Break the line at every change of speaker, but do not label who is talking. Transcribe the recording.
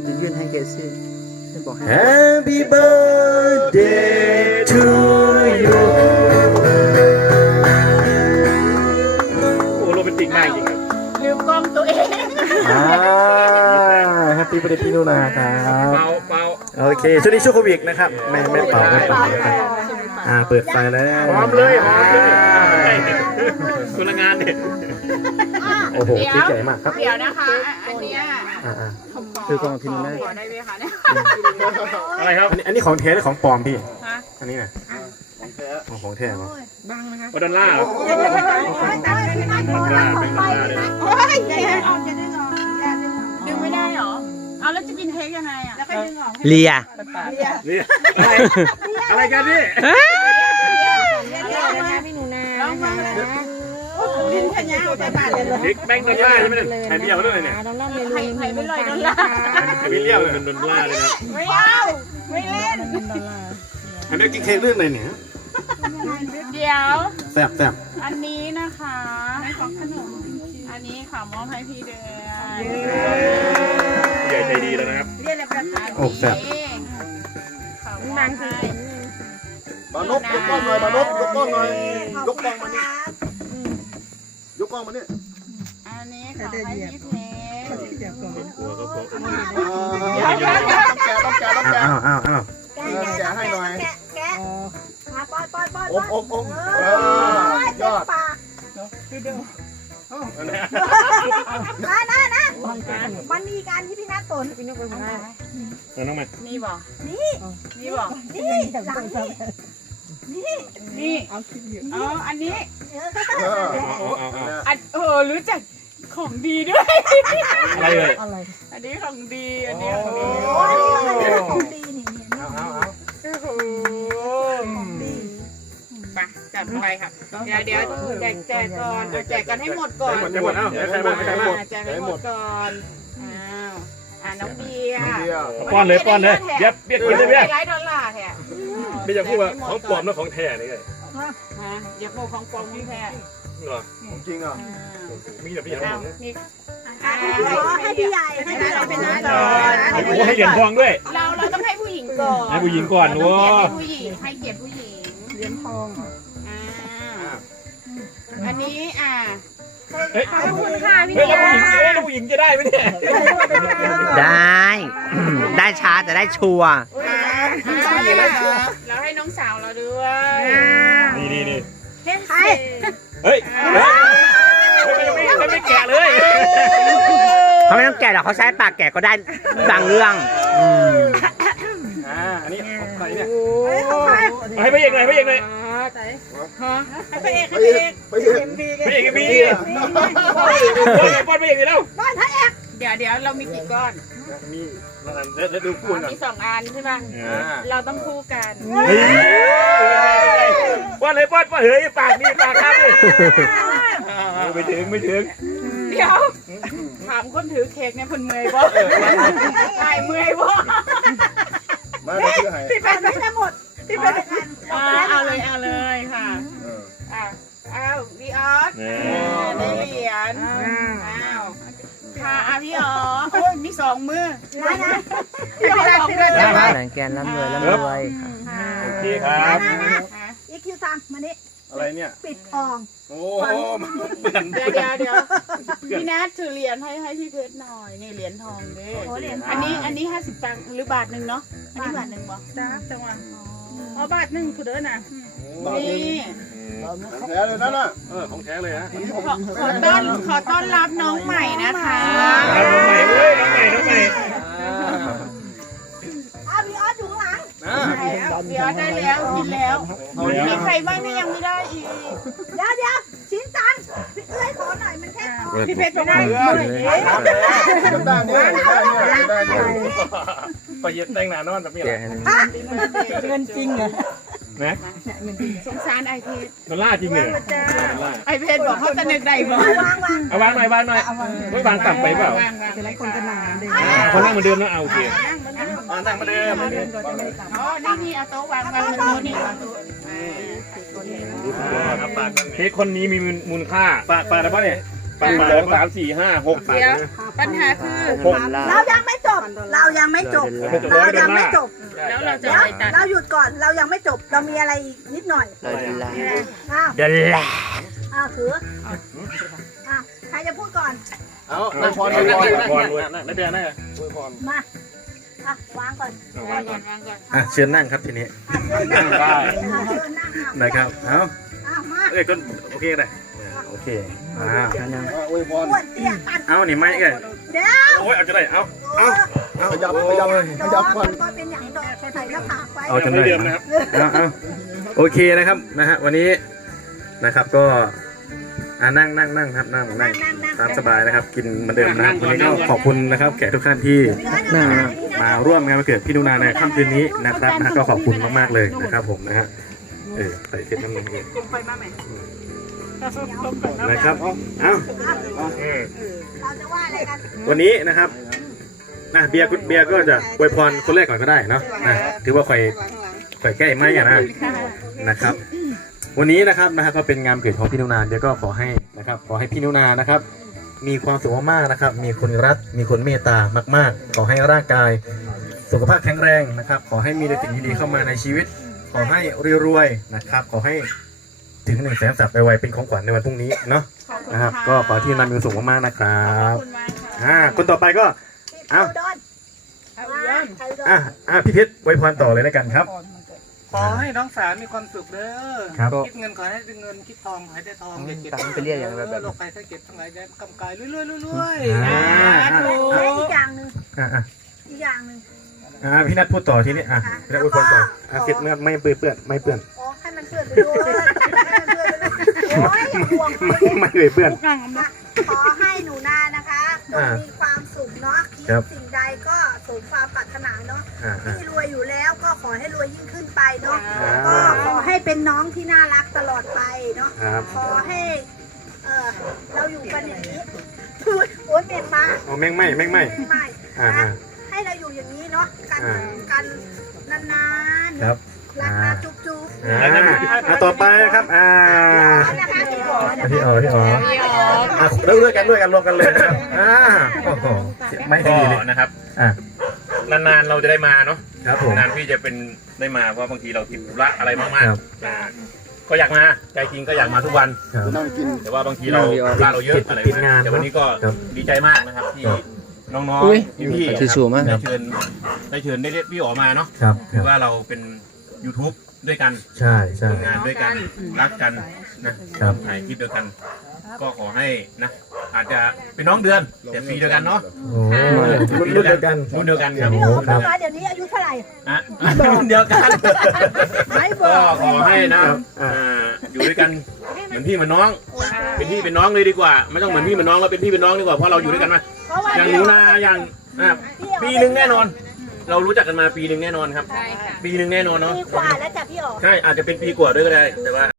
ยื่นให้เกซี่บอก
Happy birthday to you
โอ้โรแมนติกมากจริงครับ
ลืมกล้องตัวเอง
Happy birthday พี่นุนาครับ
เบาเบา
โอเคช่วงนี้ช่วงโควิดนะครับไม่เป่าเปิดไฟแล้ว
หอมเลยหอมเลยคนละงานเนี่ย
โอ้โหเค้กใหญ่มากครับ
เดี๋ยวนะคะอันเนี้ย
คือกองพิมพ์ได้
ขอได้ไหมคะเนี่ย
อะไรครับ
อันนี้ของแท้หรือของปลอมพี่
ฮะ
อันนี้นะของแท้เหรอ
บังนะคะ
วาดอลล่าเหรอ
โอ้ยดึงไม่ได้เหรอเอาแล้วจะกินเค้กยังไงอ่ะแล้วก็ดึงออก
เลีย
นี่อะไรกันนี่
ลองมาลิ้นขยันเอาแต่บาดเลย
เด็กแบงค์ดอลลาร์ใช่ไหมเนี่ยไข่เบี้ยวด้วยเนี่ย
ไข่ไม่ลอยดอลลาร์
ไข่เบี้ยวเป็นดอลลาร์เลยนะ
ไม่เอาไม่เล่น
อันนี้กินเค้กเรื่องอะไรเนี่ย
เดี๋ยว
แซ่บ
อันนี้นะคะของขนมอันนี้ขอมอบให้พี่เดือน
ใหญ่ใจดีแล้วนะครับ
โอ้แซ่บ
ขอมอบให้
มานพยกกล้องหน่อยมานพยกกล้องหน่อยยกกล้องมานี่ยกกล้องมานี่
อันนี้ขอให้พี่เพชร
กลัวก็กลัว
ต้องแกะ
อ้าว
แกะให้หน่อย
แกะปล่อย
อมยอด
ปากมันมีการที่พี่นัทสน
น้องมัน
นี่บอก
นี่
นี่บอก
นี่หลังนี่
นี่อ๋ออันนี้
เอา
อันรู้จักของดีด้วย
อะไรเลย
อันนี้ของดีอันนี้ของดี
โอ้ยนี่ก็ของดีนี่
โอ้โหไปจัดไปครับเดี๋ยวแจกก่อนแจกกันให้หมดก่อน
จะหมดเอ้าใครบ้างใครบ้าง
แจกให้หมดก่อนน้องเบียร์
ป้อนเลยเบี้ยกินเลยเบี้ย
ไร้ดอลลาร์แท้
ไม่อยากพูดว่าของปลอมแล้วของแท้นี่เลย
อย่าพูดของปลอมของแท้
หรอ
จริงอ่ะ
มีแต่พี่อย่างนั้น
นี่
ให้พี่ใหญ่ให้พี่ใหญ่เป็นน้าก่อน
โอ้ให้เหรียญทองด้วย
เราต้องให้ผู้หญิงก่อน
ให้ผู้หญิงก่อน
เรา
ว้า
ต้องให้ผู้หญิงให้เกียรติผู้หญิงเหรียญทองอันนี้
เฮ้ย
ขอบคุณค่ะพี่
แล้วผู้หญิงจะได้ไหมเนี่ย
ได้ช้าแต่ได้ชัวร์
เราให้น้องสาวเราด้วย
นี่
ใคร
เฮ้ยไม่แกะเลย
เขาไม่ต้องแกะหรอกเขาใช้ปากแกะก็ได้บางเรื่อง
อันนี้ของใครเนี่ย
ของใคร
ให้พระเอกหน่อยให้พระเอกหน่อย
ให้พระเอก
ไปเอง
พระเอกมีป้อนพระเอกแล้ว
บ้านพระเอก
เดี๋ยวเรามีกี่ก้อน
มีแล้วดูคู่กัน
มี2 อันใช่ป่ะเราต้องคู่กัน
ป้อนเลยป้อนเฮ้ยปากนี่ปากครับไม่ถึง
เดี๋ยวถามคนถือเค้กเนี่ยคนเมื่อยบ่ใช่เมื่อยบ่
มาเพื่อให้
พี่เป็นไม่หมดพี่เป็นกัน
เอาเลยค่ะอ้าวพี่ออสได้เหรียญอ้าวค่ะพี่ออสโอ้ยมี2 มือ
นะ
พี่ออส2 มือ
แรงแกนร่ำรวยค่ะ
โอเคครับ
อีคิวซังมานี่
อะไรเนี่ย
ปิดทอง
โอ้มันเปื่อน
เดี๋ยวพี่นัทถือเหรียญให้พี่เพชรหน่อยนี่เหรียญทองเด้อันนี้50 ตังค์หรือบาทหนึ่งเนาะอันนี้บาทหนึ่งบ่จ้าจังหวะบาทหนึ่งคุณเด้อน่ะนี่
ของแท้เลยนั่นน่ะ
ของแท้เลยฮะ
ขอต้อนรับน้องใหม่นะคะ
น้องใหม่น้องใหม่
พี่ออสอยู่ข้างหลัง
เดี๋ยวได้แล้วกินแล้วมีใครบ้างที่ยังไม่ได้อีก
เดี๋ยวชิ้นจังพี่เอ้ยขอหน่อยมันแค่ทอง
พี่เพชรไปได้
ด้านนี้ด้านนี้
ไปเย็นแต่งหน้านอนแบบนี้เหรอ
เงินจริงเหรอ
นะ
สงสารไอเพชร
ดอลลาร์จริงเหรอ
ไอเพชรบอกเขาจะนึกได้บ่
เอาวางหน่อยไม่วางต่ำไปเปล่า
เป็นไรคนจะนั่ง
คนนั่งเหมือนเดิมนะเอาโอเคนั่งมาเดิม
อ๋อนี่เอาโต๊ะวางโต๊ะนี่
เค้กคนนี้มีมูลค่าปากอะไรบ้างเนี่ยปาก2 3 4 5 6ปาก
เดี๋ยวปัญหาคือ
เรายังไม่จบ เรายังไม่จบ เรายังไม่จบ
แล้วเราจะ
เดี๋ยว
ไปตัด
เราหยุดก่อน เรายังไม่จบ เรามีอะไรอีกนิดหน่อยอ้าว
เดินแหละ
อ้าวถืออ้าวใครจะพูดก่อน
เอาอวยพรอวยพร
นั่นเดือนนั่น
อวยพร
มาอ่ะวางก่อน
วางก่อนวางก่อน
อ่ะเชิญนั่งครับทีนี้
อ่ะเชิญนั่งอ่ะเชิญนั่งอ่ะ
นะครับเอา
อ้าวมา
เอ้ยก็โอเคเลยโอเคอ่า
อวยพร
อ้วนเตี้ยตัน
เอานี่ไม่เอ้ย
เดี๋ยว
โอ้ยเอาจะได้เอาเอาเอา
ขยับขยับขยับก่อน
ก็เป็นอย่างดอกใส่หน้าผากไว้
เอาจนได้เอาโอเคนะครับนะฮะวันนี้นะครับก็นั่งครับนั่งตามสบายนะครับ กินเหมือนเดิมนะครับวันนี้ก็ขอบคุณนะครับแขกทุกท่านที่มาร่วมงานวันเกิดพี่นุนาในค่ำคืนนี้นะครับนะก็ขอบคุณมากๆเลยนะครับผมนะฮะใส่เช็ดน้ำมันเลยนะครับเอา
เราจะว่าอะไรกัน
วันนี้นะครับนะเบียร์ก็จะอวยพรคนแรกก่อนก็ได้เนาะนะถือว่าข่อยแก้ไหมอ่ะนะครับ วันนี้นะครับก็เป็นงานเกิดของพี่นุนาเดี๋ยวก็ขอให้นะครับขอให้พี่นุนานะครับมีความสุขมากๆนะครับมีคนรักมีคนเมตตามากๆขอให้ร่างกายสุขภาพแข็งแรงนะครับขอให้มีแต่สิ่งดีๆเข้ามาในชีวิต ขอให้รวยๆนะครับขอให้ถึง100,000 ซับไวๆเป็นของขวัญในวันพรุ่งนี้เนาะนะครับก็ขอที่นำมีความสุขมากๆนะครับคนต่อไปก็เอ้า
โดนใครโดน
พี่เพชรอวยพรต่อเลยแล้วกันครับ
ขอให้น้องสาวมีความสุขเด้อ
ครับ
คิดเงินขอให้ได้เงินคิดทองขอให้ได้ทองอย่าเก็บ
ไปเรียกอย่างแบบ
โรคภัยไข้เจ็บทั้งหลายได้กำกายรวย
และอีกอย่างหนึ่ง
อ่า
อีกอย่างหนึ่ง
พี่นัทพูดต่อทีนี้พี่นัทอวยพรต่อเก็บเมื่อไม่เปื้อนไม่เปื้อน
อ๋อให้มันเพื่อนไปด้วยให้มันเพื่อนไปด้วยโอ้ยห่วง
ไม่เปื้อน
ขอให้หนูนานะคะจงมีความสุขเนาะคิดสิ่งใดก็สมความปรารถนาเนาะที่รวยอยู่แล้วก็ขอให้รวยยิ่งขึ้นไปเนาะก็ขอให้เป็นน้องที่น่ารักตลอดไปเนาะขอให้เราอยู่กันอย่างนี้โอ้ยเมนมา
อ๋อแม่งไม่
ไม่ให้เราอยู่อย่างนี้เนาะกันนานๆ
ครับ
รักนะจุ๊บจุ๊บ
ต่อไปครับพี่อ๋อแล้วด้วยกันรวมกันเลยครับโอ้โหไม่
ก็
ดีเลย
นะครับนานๆเราจะได้มาเนาะ
ครับผม
นานพี่จะเป็นได้มาเพราะบางทีเราติดธุระอะไรมาก
ครับ
ๆก็อยากมาใจจริงก็อยากมาทุกวัน
นั่งกิน
แต่ว่าบางทีเราเวลาเราเยอะอะไร
ติดงาน
แต่วันนี้ก็ดีใจมากนะครับที่น้องๆพี่ๆ
ถือสูงมาก
ได้เชิญได้เรียกพี่ออกมาเนาะ
ครับ
ถือว่าเราเป็น YouTube ด้วยกัน
ใช่
ทำงานด้วยกันรักกันนะครับ ถ่ายคลิปเดียวกัน ก็ขอให้นะอาจจะเป็นน้องเดือนแต่ปีเดียวกันเนาะ
โอ้รุ่นเดียวกัน
รุ่นเดียวกันครับ
พี่โอ๋เข้ามาเดี๋ยวนี้อายุเท่าไหร่
อ่ะรุ่นเดียวกัน
ไม่บอ
ก็
ก
ขอให้นะอยู่ด้วยกันเหมือนพี่เหมือนน้อง เป็นพี่เป็นน้องเลยดีกว่า ไม่ต้องเหมือนพี่เหมือนน้องเราเป็นพี่เป็นน้องดีกว่าเพราะเราอยู่ด้วยกันมา
เพราะว่า
อย่างหนูนาอย่างปีหนึ่งแน่นอน เรารู้จักกันมาปีหนึ่งแน่นอนครับ
ใช่ค่ะ
ปีหนึ่งแน่นอนเนาะ
ปีกว่าแล้วจ้ะพี่โอ๋
ใช่อาจจะเป็นปีกว่าด้วยก็ได้แต่ว่า